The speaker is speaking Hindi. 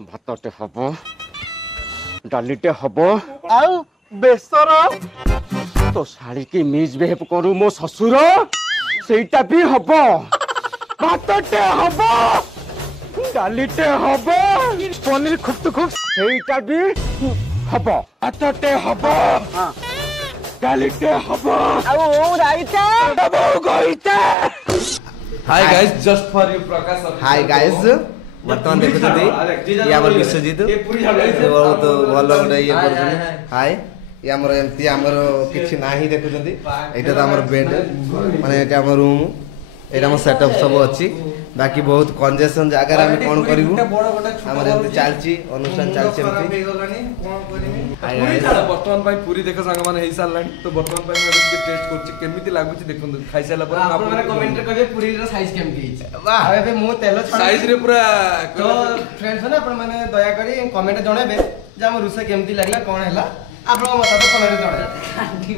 भातटे हब डालीटे हब आउ बेसर तो शाड़ी की मिसबिहेव करू मो ससुर सेटा भी हब भातटे हब डालीटे हब पनीर खुफ्त खुफ्त सेटा भी हब भातटे हब डालीटे हब आउ राइता दबो गइता। Hi guys just for you Prakash. Hi guys वर्तमान देखुछथि ये हमर विश्वजीत बहुत भलो गोटे ये करछथि। हाय ये हमर एमती हमर किछि नाही देखुछथि। एटा त हमर बेड माने एटा हमर रूम एटा हमर सेटअप सब अछि बाकी बहुत कंजेशन जगह हम कोन करिवु हमर एमती चालची अनुष्ठान चालची एमती कोन करिवि। हाय गाइस वर्तमान भाई पूरी देखो संग माने हेई सारलानी तो वर्तमान भाई मैं इसके टेस्ट करछि केमिति लागुछि देखन खाइ साला पर आप माने कमेंट रे कहिबे पूरी रो साइज केमिति हिच वाह अबे मु तेल छड साइज रे पूरा तो फ्रेंड्स ना अपन माने दया करी कमेंट जणाबे जे हम रुसे केमिति लागला कोन हैला आपन मत तो कमेंट जणाबे।